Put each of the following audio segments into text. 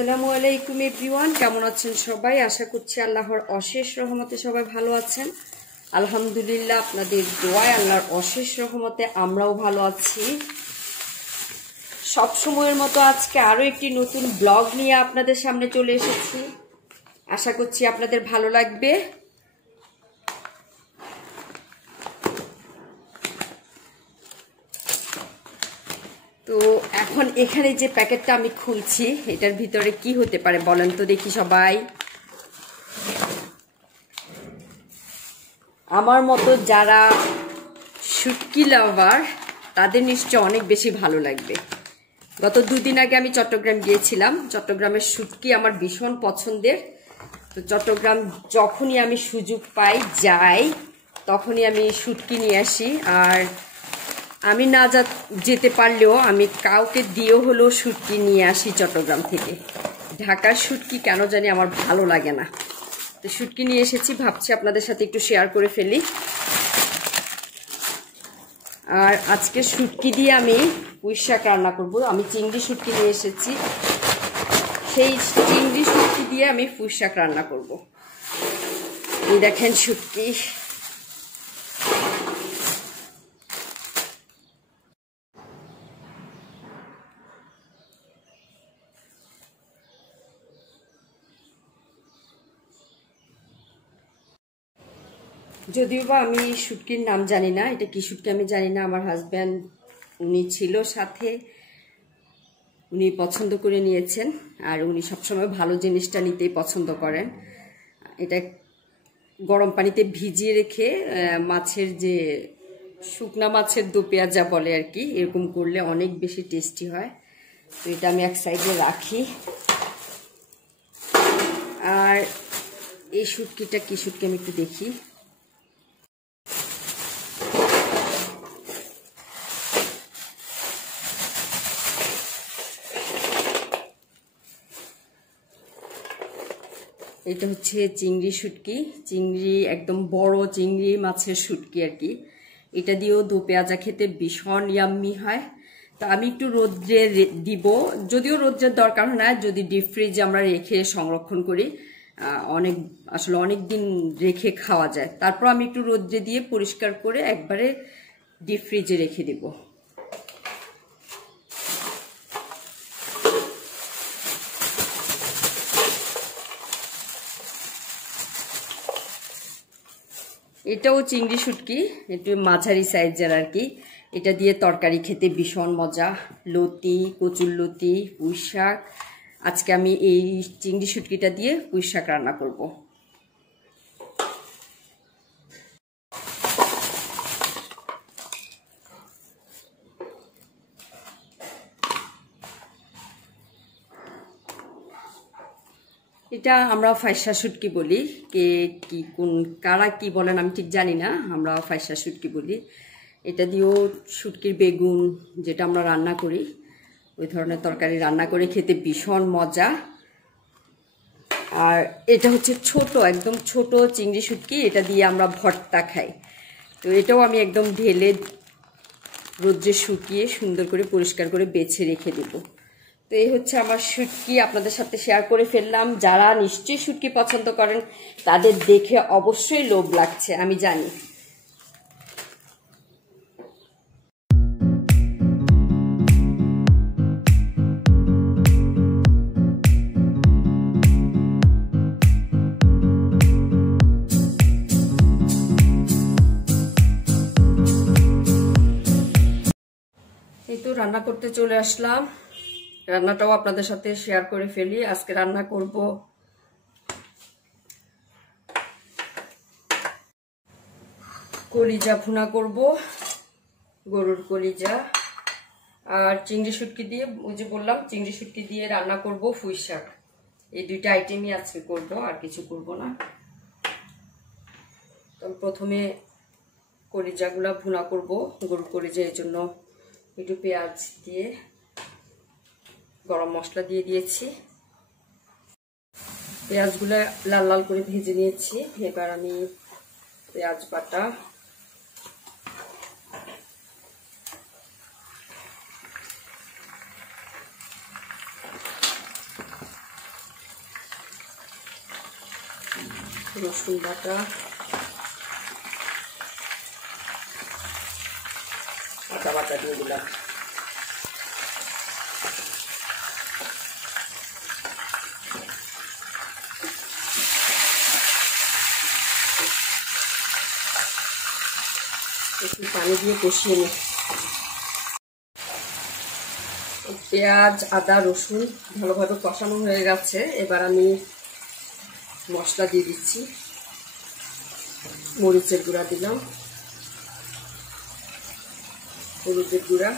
আসসালামু আলাইকুম এভরিওয়ান, কেমন আছেন সবাই? আশা করছি আল্লাহর অশেষ রহমতে সবাই ভালো আছেন। আলহামদুলিল্লাহ, আপনাদের দোয়ায় আল্লাহর অশেষ রহমতে আমরাও ভালো আছি। সব সময়ের মতো আজকে আরো একটি নতুন ব্লগ নিয়ে আপনাদের সামনে চলে এসেছি। আশা করছি আপনাদের ভালো লাগবে। তো এখন এখানে যে প্যাকেটটা আমি খুলছি, এটার ভিতরে কি হতে পারে বলেন তো দেখি সবাই। আমার মতো যারা শুটকি লাভার তাদের নিশ্চয় অনেক বেশি ভালো লাগবে। গত দুদিন আগে আমি চট্টগ্রাম গিয়েছিলাম। চট্টগ্রামের শুটকি আমার ভীষণ পছন্দের। তো চট্টগ্রাম যখনই আমি সুযোগ পাই যাই, তখনই আমি শুটকি নিয়ে আসি। আর আমি না যেতে পারলেও আমি কাউকে দিয়েও হলেও শুটকি নিয়ে আসি চট্টগ্রাম থেকে। ঢাকার শুটকি কেন জানি আমার ভালো লাগে না। তো শুটকি নিয়ে এসেছি, ভাবছি আপনাদের সাথে একটু শেয়ার করে ফেলি। আর আজকে শুটকি দিয়ে আমি পুঁই শাক রান্না করব। আমি চিংড়ি শুটকি নিয়ে এসেছি, সেই চিংড়ি শুটকি দিয়ে আমি পুঁই শাক রান্না করব। এই দেখেন শুটকি। যদিও বা আমি শুটকির নাম জানি না, এটা কি শুটকি আমি জানি না। আমার হাজব্যান্ড উনি ছিল সাথে, উনি পছন্দ করে নিয়েছেন। আর উনি সবসময় ভালো জিনিসটা নিতেই পছন্দ করেন। এটা গরম পানিতে ভিজিয়ে রেখে মাছের যে শুকনা মাছের দো পেঁয়াজা বলে আর কি, এরকম করলে অনেক বেশি টেস্টি হয়। তো এটা আমি এক সাইডে রাখি। আর এই শুটকিটা কি শুটকি আমি একটু দেখি। এটা হচ্ছে চিংড়ি শুটকি। চিংড়ি একদম বড় চিংড়ি মাছের শুটকি আর কি। এটা দিয়েও দো পেঁয়াজা খেতে ভীষণ ইয়াম্মি হয়। তো আমি একটু রোদ্রে দিব, যদিও রোদ্রের দরকার হয় না যদি ডিপ ফ্রিজে আমরা রেখে সংরক্ষণ করি, আসলে অনেক দিন রেখে খাওয়া যায়। তারপর আমি একটু রোদ্রে দিয়ে পরিষ্কার করে একবারে ডিপ ফ্রিজে রেখে দিব। এটাও চিংড়ি শুটকি, একটু মাঝারি সাইজের আর কি। এটা দিয়ে তরকারি খেতে ভীষণ মজা। লতি, কচুর লতি, পুঁই শাক। আজকে আমি এই চিংড়ি শুটকিটা দিয়ে পুঁই শাক রান্না করব। এটা আমরা ফাইসা শুটকি বলি। কে কি কোন কারা কি বলেন আমি ঠিক জানি না, আমরা ফাইসা শুটকি বলি। এটা দিয়েও শুটকির বেগুন যেটা আমরা রান্না করি, ওই ধরনের তরকারি রান্না করে খেতে ভীষণ মজা। আর এটা হচ্ছে ছোট, একদম ছোট চিংড়ি শুটকি। এটা দিয়ে আমরা ভর্তা খাই। তো এটাও আমি একদম ঢেলে রোদ্রে শুকিয়ে সুন্দর করে পরিষ্কার করে বেছে রেখে দেবো। তো এই হচ্ছে আমার শুটকি, আপনাদের সাথে শেয়ার করে ফেললাম। যারা নিশ্চয়ই শুটকি পছন্দ করেন তাদের দেখে অবশ্যই লোভ লাগছে, আমি জানি। এই তো রান্না করতে চলে আসলাম। রান্নাটাও আপনাদের সাথে শেয়ার করে ফেলি। আজকে রান্না করব কলিজা ভুনা করব, গরুর কলিজা। আর চিংড়ি শুটকি দিয়ে, ওই যে বললাম চিংড়ি শুটকি দিয়ে রান্না করব পুঁই শাক। এই দুইটা আইটেমই আজকে করব, আর কিছু করব না। তো প্রথমে কলিজাগুলা ভুনা করব, গরুর কলিজা। এই জন্য একটু পেঁয়াজ দিয়ে গরম মশলা দিয়ে দিয়েছি। পেঁয়াজগুলো লাল লাল করে ভেজে নিয়েছি। এবার আমি পেঁয়াজ বাটা, রসুন বাটা, আদা বাটা দিয়ে দিলাম। একটু পানি দিয়ে কষিয়ে নিই। পেঁয়াজ, আদা, রসুন ভালোভাবে কষানো হয়ে গেছে। এবার আমি মশলা দিয়ে দিচ্ছি। মরিচের গুঁড়া দিলাম, হলুদের গুঁড়া,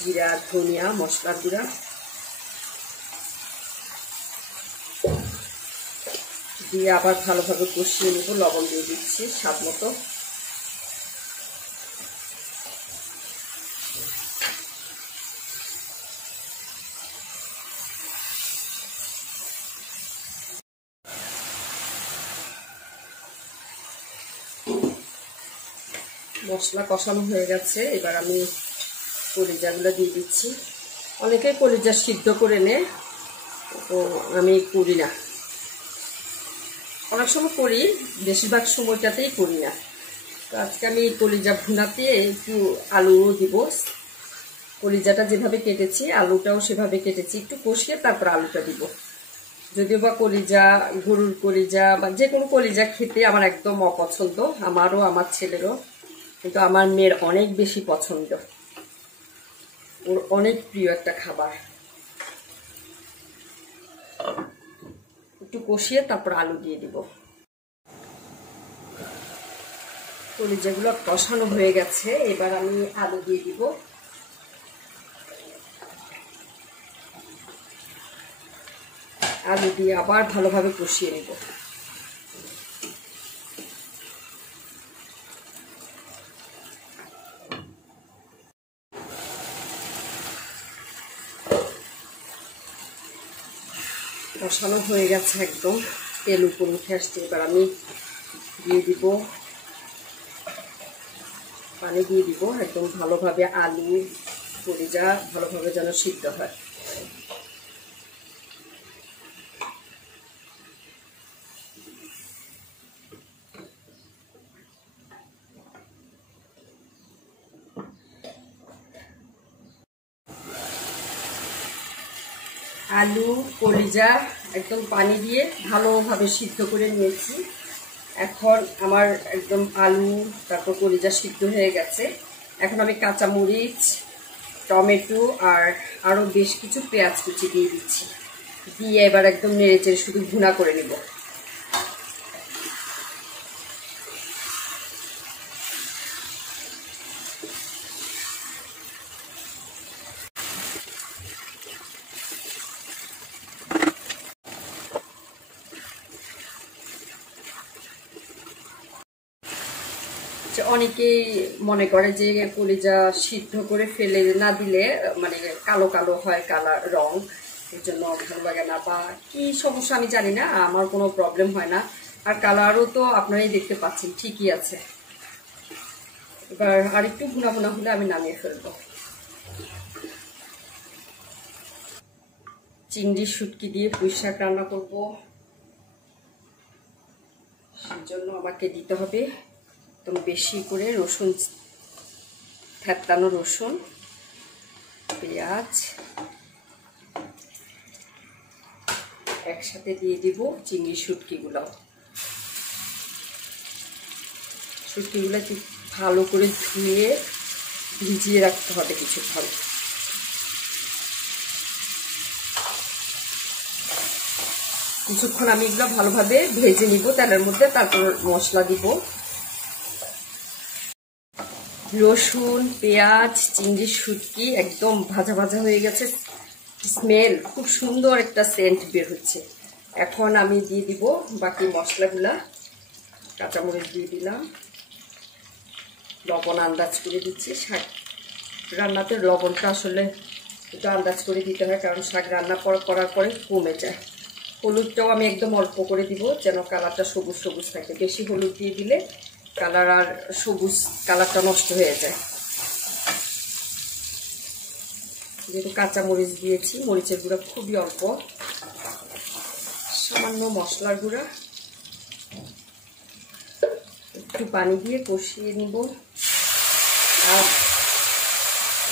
জিরা, ধনিয়া মশলার গুঁড়া দিয়ে আবার ভালোভাবে কষিয়ে নেব। লবণ দিয়ে দিচ্ছি স্বাদ মতো। মশলা কষানো হয়ে গেছে। এবার আমি কলিজাগুলো দিয়ে দিচ্ছি। অনেকে কলিজা সিদ্ধ করে নেয়, তো আমি করি না। অনেক সময় করি, বেশিরভাগ সময়টাতেই করি না। তো আজকে আমি কলিজা ভুনাতে একটু আলু দিব। কলিজাটা যেভাবে কেটেছি আলুটাও সেভাবে কেটেছি, একটু কষিয়ে তারপর আলুটা দিব। যদিও বা কলিজা, গরুর কলিজা বা যে কোনো কলিজা খেতে আমার একদম অপছন্দ, আমারও আমার ছেলেরও, কিন্তু আমার মেয়ের অনেক বেশি পছন্দ, ওর অনেক প্রিয় একটা খাবার। একটু কষিয়ে তারপর আলু দিয়ে দিব। কলিজাগুলো কষানো হয়ে গেছে। এবার আমি আলু দিয়ে দিব। আলু দিয়ে আবার ভালোভাবে কষিয়ে নেব। কষানো হয়ে গেছে, একদম তেল উপর উঠে আসছে। এবার আমি দিয়ে দিব পানি, দিয়ে দিব একদম ভালোভাবে। আলু কলিজা ভালোভাবে যেন সিদ্ধ হয়। আলু কলিজা একদম পানি দিয়ে ভালোভাবে সিদ্ধ করে নিয়েছি। এখন আমার একদম আলু তারপর কলিজা সিদ্ধ হয়ে গেছে। এখন আমি কাঁচামরিচ, টমেটো আর আরও বেশ কিছু পেঁয়াজ কুচি দিয়ে দিচ্ছি। দিয়ে এবার একদম নেড়েচেড়ে শুধু ভুনা করে নেব। অনেকেই মনে করে যে কলিজা সিদ্ধ করে ফেলে না দিলে মানে কালো কালো হয় কালার রং, এর জন্য ভালো লাগে না, বা কি সমস্যা আমি জানি না, আমার কোনো প্রবলেম হয় না। আর কালারও তো আপনারাই দেখতে পাচ্ছেন ঠিকই আছে। এবার আর একটু ভুনা ভুনা হলে আমি নামিয়ে ফেলবো। চিংড়ি শুটকি দিয়ে পুঁই শাক রান্না করবো, সেজন্য আমাকে দিতে হবে একদম বেশি করে রসুন, থেতলানো রসুন, পেঁয়াজ একসাথে দিয়ে দিব। চিংড়ি শুটকিগুলো ভালো করে ধুয়ে ভিজিয়ে রাখতে হবে কিছুক্ষণ। আমি এগুলো ভালোভাবে ভেজে নিব তেলের মধ্যে, তারপর মশলা দিব। রসুন, পেঁয়াজ, চিংড়ি শুটকি একদম ভাজা ভাজা হয়ে গেছে। স্মেল খুব সুন্দর একটা সেন্ট বের হচ্ছে। এখন আমি দিয়ে দিব বাকি মশলাগুলা। কাঁচামরিচ দিয়ে দিলাম, লবণ আন্দাজ করে দিচ্ছি। শাক রান্নাতে লবণটা আসলে একটু আন্দাজ করে দিতে হয়, কারণ শাক রান্না করার পরে কমে যায়। হলুদটাও আমি একদম অল্প করে দিব, যেন কালারটা সবুজ সবুজ থাকে। বেশি হলুদ দিয়ে দিলে কালার আর সবুজ কালারটা নষ্ট হয়ে যায়। যেহেতু কাঁচা মরিচ দিয়েছি, মরিচের গুঁড়া খুবই অল্প, সামান্য মশলার গুঁড়া, একটু পানি দিয়ে কষিয়ে নিব। আর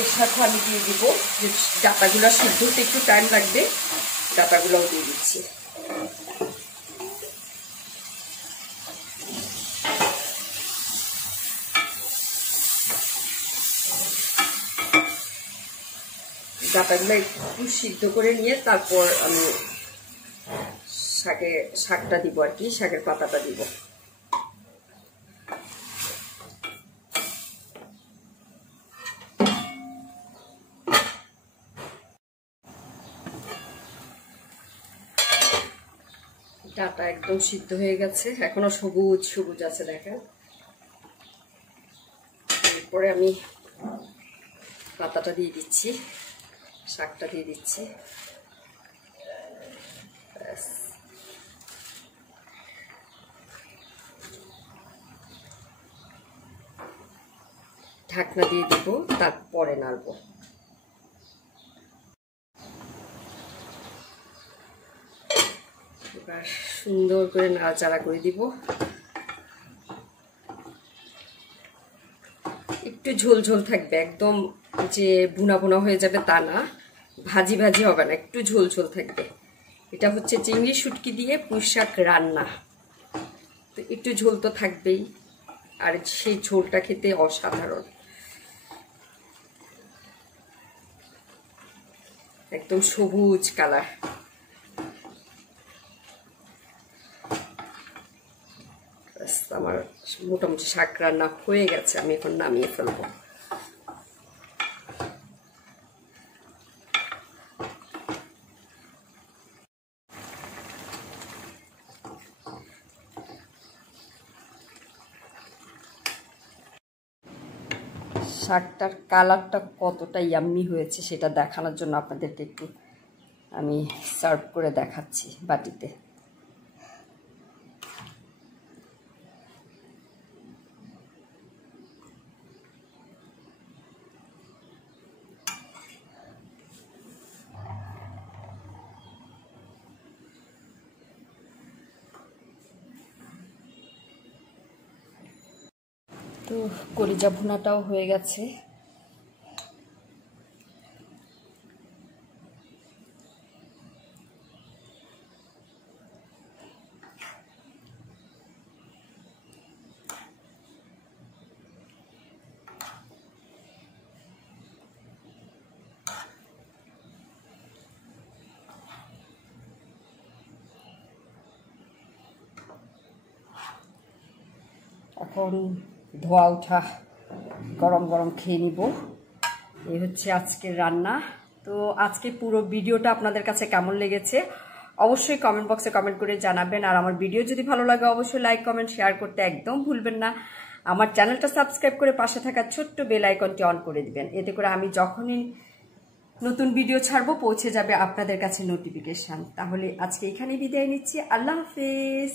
এর সাথে আমি দিয়ে দিব যে ডাটাগুলো সিদ্ধ হতে একটু টাইম লাগবে, ডাটাগুলোও দিয়ে দিচ্ছি। ডাটাগুলো একটু সিদ্ধ করে নিয়ে তারপর আমি শাকটা দিব আর কি, শাকের পাতাটা দিব। ডাটা একদম সিদ্ধ হয়ে গেছে, এখনো সবুজ সবুজ আছে দেখেন। এরপরে আমি পাতাটা দিয়ে দিচ্ছি, শাকটা দিয়ে দিচ্ছি। ঢাকনা দিয়ে দিব, তারপরে নাড়বো। এবার সুন্দর করে নাড়াচাড়া করে দিব। একটু ঝোল ঝোল থাকবে, একদম যে ভুনা ভুনা হয়ে যাবে তা না, ভাজি ভাজি হবে না, একটু ঝোল ঝোল থাকবে। এটা হচ্ছে চিংড়ি শুটকি দিয়ে পুঁই শাক রান্না, তো একটু ঝোল তো থাকবেই, আর সেই ঝোলটা খেতে অসাধারণ, একদম সবুজ কালার। আমার মোটামুটি শাক রান্না হয়ে গেছে, আমি এখন নামিয়ে ফেলবো। শাকটার কালারটা কতটা ইয়াম্মি হয়েছে সেটা দেখানোর জন্য আপনাদেরকে একটু আমি সার্ভ করে দেখাচ্ছি বাটিতে। তো কলিজা ভুনাটাও হয়ে গেছে। এখন ধোয়া ওঠা গরম গরম খেয়ে নিব। এই হচ্ছে আজকের রান্না। তো আজকে পুরো ভিডিওটা আপনাদের কাছে কেমন লেগেছে অবশ্যই কমেন্ট বক্সে কমেন্ট করে জানাবেন। আর আমার ভিডিও যদি ভালো লাগে অবশ্যই লাইক কমেন্ট শেয়ার করতে একদম ভুলবেন না। আমার চ্যানেলটা সাবস্ক্রাইব করে পাশে থাকা ছোট্ট বেল আইকনটি অন করে দিবেন, এতে করে আমি যখনই নতুন ভিডিও ছাড়বো পৌঁছে যাবে আপনাদের কাছে নোটিফিকেশন। তাহলে আজকে এখানেই বিদায় নিচ্ছি, আল্লাহ হাফেজ।